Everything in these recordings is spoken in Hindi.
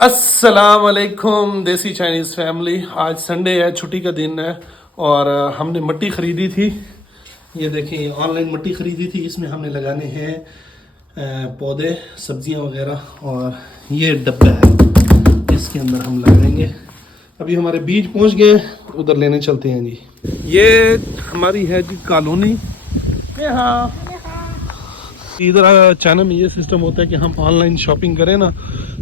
अस्सलाम वालेकुम देसी चाइनीज़ फैमिली। आज संडे है, छुट्टी का दिन है और हमने मिट्टी ख़रीदी थी। ये देखें, ऑनलाइन मिट्टी ख़रीदी थी। इसमें हमने लगाने हैं पौधे, सब्जियां वगैरह, और ये डब्बा है, इसके अंदर हम लगाएंगे। अभी हमारे बीज पहुंच गए, उधर लेने चलते हैं जी। ये हमारी है जी कॉलोनी। हाँ, इधर चाइना में ये सिस्टम होता है कि हम ऑनलाइन शॉपिंग करें ना,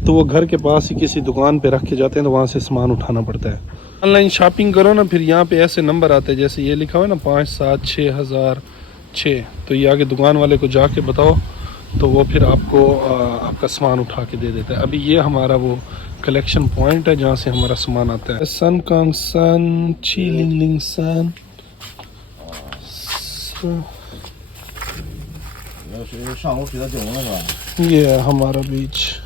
तो वो घर के पास ही किसी दुकान पे रख के जाते हैं, तो वहाँ से सामान उठाना पड़ता है। ऑनलाइन शॉपिंग करो ना, फिर यहाँ पे ऐसे नंबर आते हैं, जैसे ये लिखा हुआ है ना 576006, तो ये आगे दुकान वाले को जाके बताओ, तो वो फिर आपको आपका सामान उठा के दे देता है। अभी ये हमारा वो कलेक्शन पॉइंट है जहाँ से हमारा सामान आता है। सन कांग सन, ची लिंग लिंग सन। ये है हमारा बीच।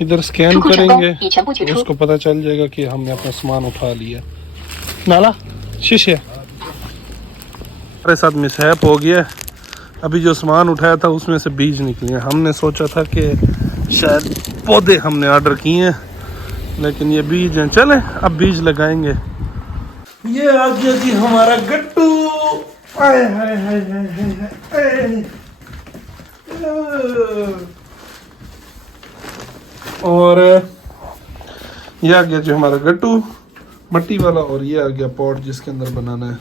इधर स्कैन करेंगे तो उसको पता चल जाएगा कि हमने अपना सामान उठा लिया। नाला शीशे हमारे साथ मिसहैप हो गया। अभी जो सामान उठाया था उसमें से बीज निकले। हमने सोचा था कि शायद पौधे हमने ऑर्डर किए हैं, लेकिन ये बीज हैं। चले अब बीज लगाएंगे। ये आ गया जी हमारा गट्टू। आए हाय हाय हाय हाय। और ये आ गया जी हमारा गट्टू मिट्टी वाला, और ये आ गया पॉट जिसके अंदर बनाना है।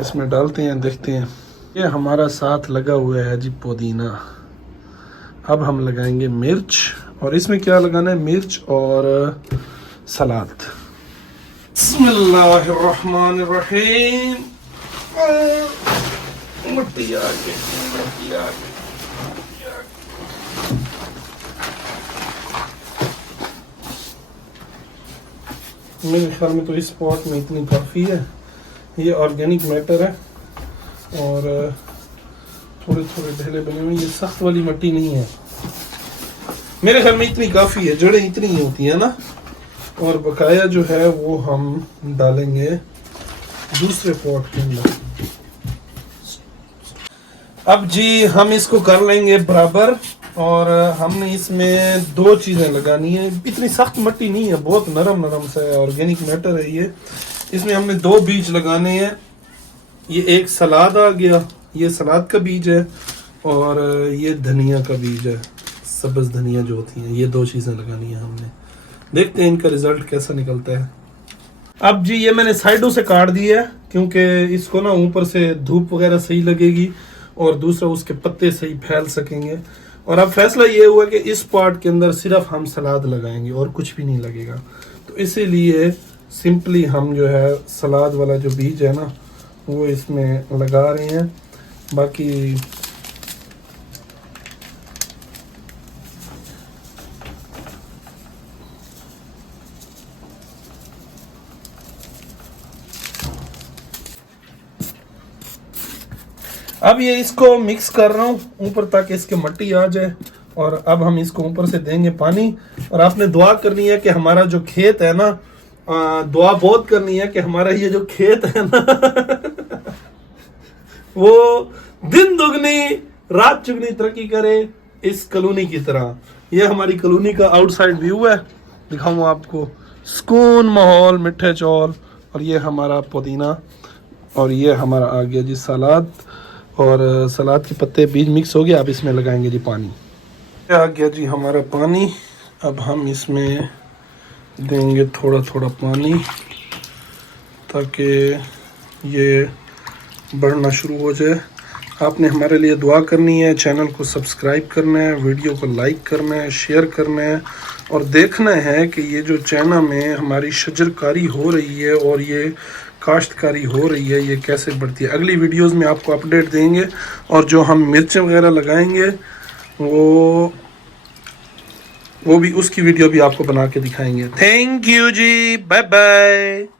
इसमें डालते हैं, देखते हैं। ये हमारा साथ लगा हुआ है जी पुदीना। अब हम लगाएंगे मिर्च, और इसमें क्या लगाना है, मिर्च और सलाद। बिस्मिल्लाहिर्रहमानिर्रहीम। मिट्टी आ गई, मिट्टी आ गई। मेरे ख्याल में तो इस पॉट में इतनी काफ़ी है। ये ऑर्गेनिक मैटर है और थोड़े थोड़े ढेले बने हुए। ये सख्त वाली मिट्टी नहीं है। मेरे ख्याल में इतनी काफ़ी है, जड़ें इतनी ही होती है ना। और बकाया जो है वो हम डालेंगे दूसरे पॉट के अंदर। अब जी हम इसको कर लेंगे बराबर, और हमने इसमें दो चीज़ें लगानी है। इतनी सख्त मिट्टी नहीं है, बहुत नरम नरम सा है, ऑर्गेनिक मैटर है ये। इसमें हमने दो बीज लगाने हैं। ये एक सलाद आ गया, ये सलाद का बीज है, और ये धनिया का बीज है, सब्ज़ धनिया जो होती है। ये दो चीज़ें लगानी है हमने। देखते हैं इनका रिजल्ट कैसा निकलता है। अब जी ये मैंने साइडों से काट दिया है, क्योंकि इसको ना ऊपर से धूप वगैरह सही लगेगी, और दूसरा उसके पत्ते सही फैल सकेंगे। और अब फैसला ये हुआ कि इस पार्ट के अंदर सिर्फ हम सलाद लगाएंगे और कुछ भी नहीं लगेगा। तो इसीलिए सिंपली हम जो है सलाद वाला जो बीज है ना, वो इसमें लगा रहे हैं। बाकी अब ये इसको मिक्स कर रहा हूँ ऊपर, ताकि इसके मिट्टी आ जाए। और अब हम इसको ऊपर से देंगे पानी। और आपने दुआ करनी है कि हमारा जो खेत है ना, दुआ बहुत करनी है कि हमारा ये जो खेत है ना वो दिन दुगनी रात चुगनी तरक्की करे, इस कॉलोनी की तरह। ये हमारी कॉलोनी का आउटसाइड व्यू है, दिखाऊँ आपको। सुकून माहौल, मिठे चौल, और ये हमारा पुदीना, और ये हमारा आ गया जी सलाद। और सलाद के पत्ते बीज मिक्स हो गया। अब इसमें लगाएंगे जी पानी। आ गया जी हमारा पानी। अब हम इसमें देंगे थोड़ा थोड़ा पानी, ताकि ये बढ़ना शुरू हो जाए। आपने हमारे लिए दुआ करनी है, चैनल को सब्सक्राइब करना है, वीडियो को लाइक करना है, शेयर करना है, और देखना है कि ये जो चाइना में हमारी शजरकारी हो रही है और ये काश्तकारी हो रही है, ये कैसे बढ़ती है। अगली वीडियोस में आपको अपडेट देंगे, और जो हम मिर्चें वगैरह लगाएंगे वो भी, उसकी वीडियो भी आपको बना के दिखाएंगे। थैंक यू जी, बाय बाय।